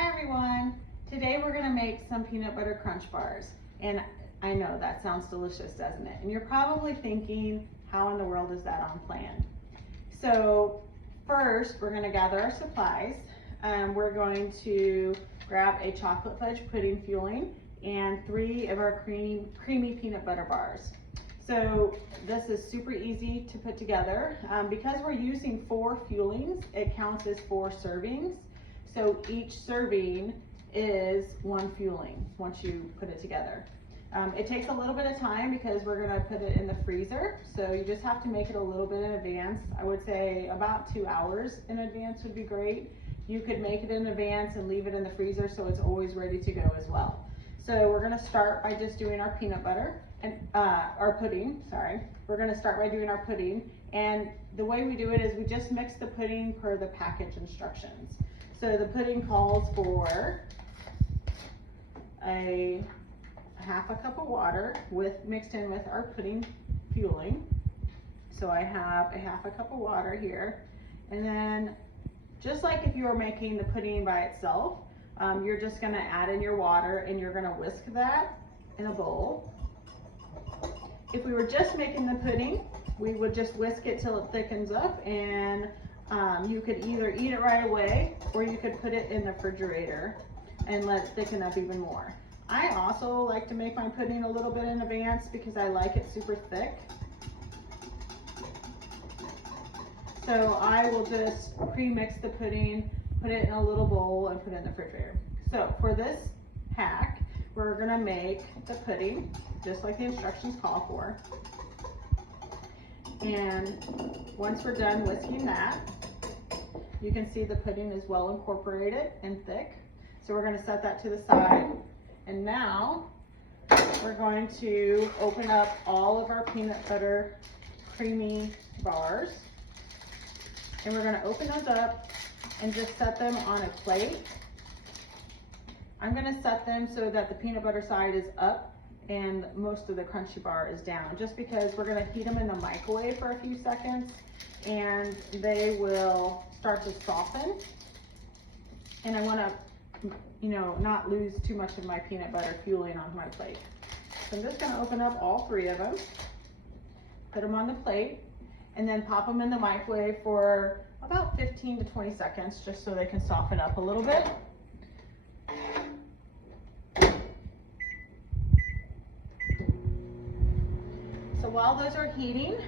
Hi everyone. Today we're going to make some peanut butter crunch bars. And I know that sounds delicious, doesn't it? And you're probably thinking, how in the world is that on plan? So first we're going to gather our supplies. We're going to grab a chocolate fudge pudding filling and 3 of our creamy peanut butter bars. So this is super easy to put together. Because we're using 4 fillings, it counts as 4 servings. So each serving is 1 filling once you put it together. It takes a little bit of time because we're gonna put it in the freezer. So you just have to make it a little bit in advance. I would say about 2 hours in advance would be great. You could make it in advance and leave it in the freezer so it's always ready to go as well. So we're gonna start by just doing our peanut butter and our pudding, sorry. We're gonna start by doing our pudding. And the way we do it is we just mix the pudding per the package instructions. So the pudding calls for a half a cup of water mixed in with our pudding filling. So I have a half a cup of water here. And then just like if you were making the pudding by itself, you're just gonna add in your water and you're gonna whisk that in a bowl. If we were just making the pudding, we would just whisk it till it thickens up, and you could either eat it right away or you could put it in the refrigerator and let it thicken up even more. I also like to make my pudding a little bit in advance because I like it super thick. So I will just pre-mix the pudding, put it in a little bowl and put it in the refrigerator. So for this hack, we're gonna make the pudding just like the instructions call for. And once we're done whisking that, you can see the pudding is well incorporated and thick. So we're gonna set that to the side. And now we're going to open up all of our peanut butter creamy bars. And we're gonna open those up and just set them on a plate. I'm gonna set them so that the peanut butter side is up and most of the crunchy bar is down, just because we're gonna heat them in the microwave for a few seconds and they will start to soften. And I wanna, not lose too much of my peanut butter filling on my plate. So I'm just gonna open up all 3 of them, put them on the plate, and then pop them in the microwave for about 15 to 20 seconds, just so they can soften up a little bit. So while those are heating,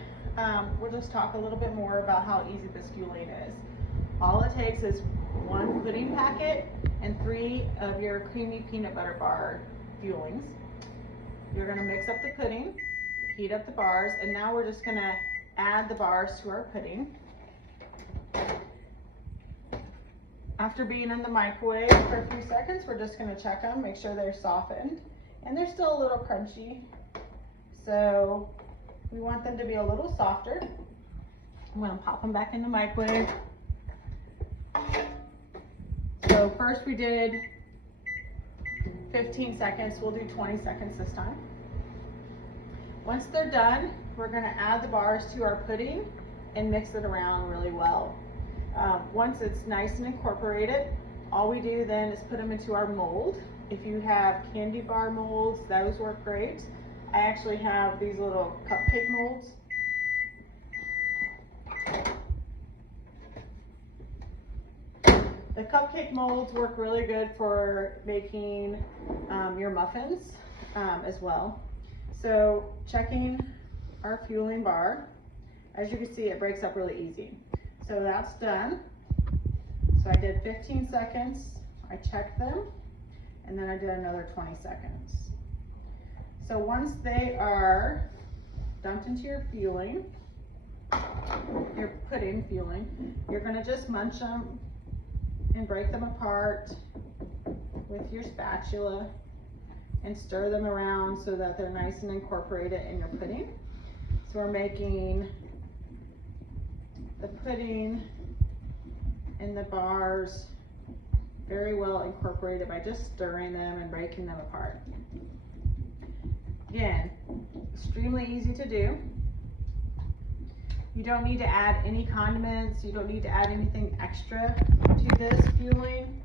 we'll just talk a little bit more about how easy this filling is. All it takes is 1 pudding packet and 3 of your creamy peanut butter bar fillings. You're gonna mix up the pudding, heat up the bars, and now we're just gonna add the bars to our pudding. After being in the microwave for a few seconds, we're just gonna check them, make sure they're softened, and they're still a little crunchy. So we want them to be a little softer. I'm gonna pop them back in the microwave. So first we did 15 seconds, we'll do 20 seconds this time. Once they're done, we're gonna add the bars to our pudding and mix it around really well. Once it's nice and incorporated, all we do then is put them into our mold. If you have candy bar molds, those work great. I actually have these little cupcake molds. The cupcake molds work really good for making your muffins as well. So checking our fueling bar, as you can see, it breaks up really easy. So that's done. So I did 15 seconds, I checked them, and then I did another 20 seconds. So once they are dumped into your filling, your pudding filling, you're gonna just munch them and break them apart with your spatula and stir them around so that they're nice and incorporated in your pudding. So we're making the pudding and the bars very well incorporated by just stirring them and breaking them apart. Again, extremely easy to do. You don't need to add any condiments. You don't need to add anything extra to this fueling.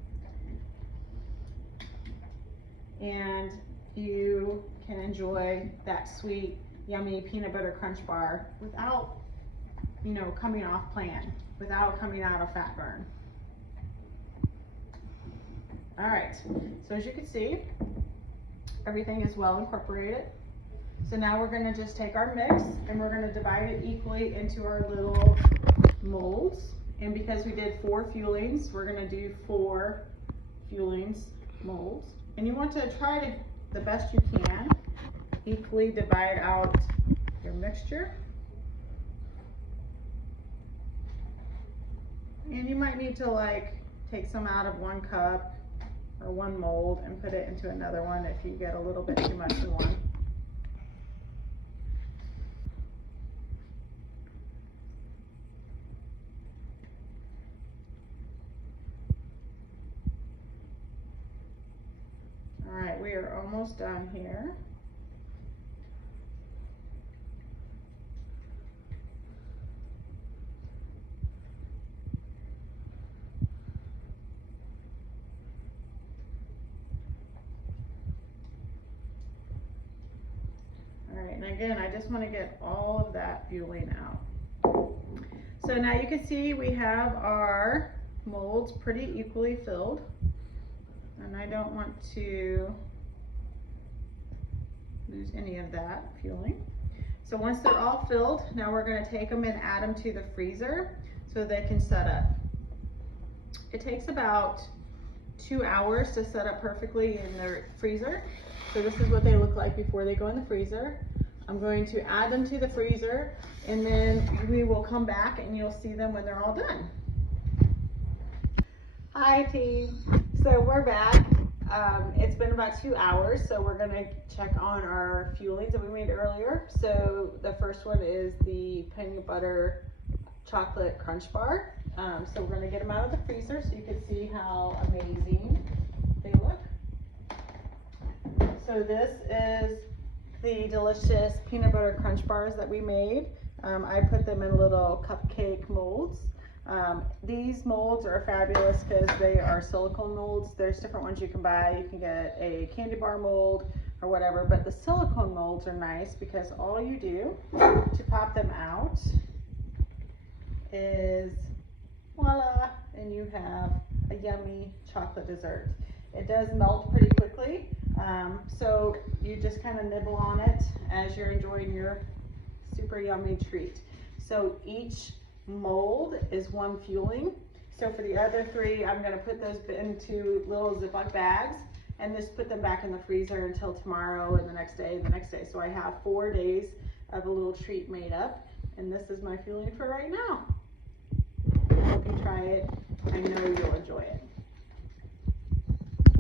and you can enjoy that sweet, yummy peanut butter crunch bar without, you know, coming off plan, without coming out of fat burn. All right, so as you can see, everything is well incorporated. So now we're gonna just take our mix and we're gonna divide it equally into our little molds. And because we did 4 fuelings, we're gonna do 4 fuelings molds. And you want to try to, the best you can, equally divide out your mixture. And you might need to like take some out of one cup or one mold and put it into another one if you get a little bit too much in one. All right, we are almost done here. All right, and again, I just want to get all of that fueling out. So now you can see we have our molds pretty equally filled. And I don't want to lose any of that fueling. So once they're all filled, now we're going to take them and add them to the freezer so they can set up. It takes about 2 hours to set up perfectly in the freezer. So this is what they look like before they go in the freezer. I'm going to add them to the freezer and then we will come back and you'll see them when they're all done. Hi team, so we're back. It's been about 2 hours, so we're gonna check on our fuelings that we made earlier. So the first one is the peanut butter chocolate crunch bar. So we're gonna get them out of the freezer so you can see how amazing they look. So this is the delicious peanut butter crunch bars that we made. I put them in little cupcake molds. These molds are fabulous because they are silicone molds. There's different ones you can buy. You can get a candy bar mold or whatever, but the silicone molds are nice because all you do to pop them out is voila, and you have a yummy chocolate dessert. It does melt pretty quickly, so you just kind of nibble on it as you're enjoying your super yummy treat. So each mold is 1 fueling. So for the other 3, I'm going to put those into little Ziploc bags and just put them back in the freezer until tomorrow and the next day and the next day. So I have 4 days of a little treat made up, and this is my fueling for right now. I hope you try it. I know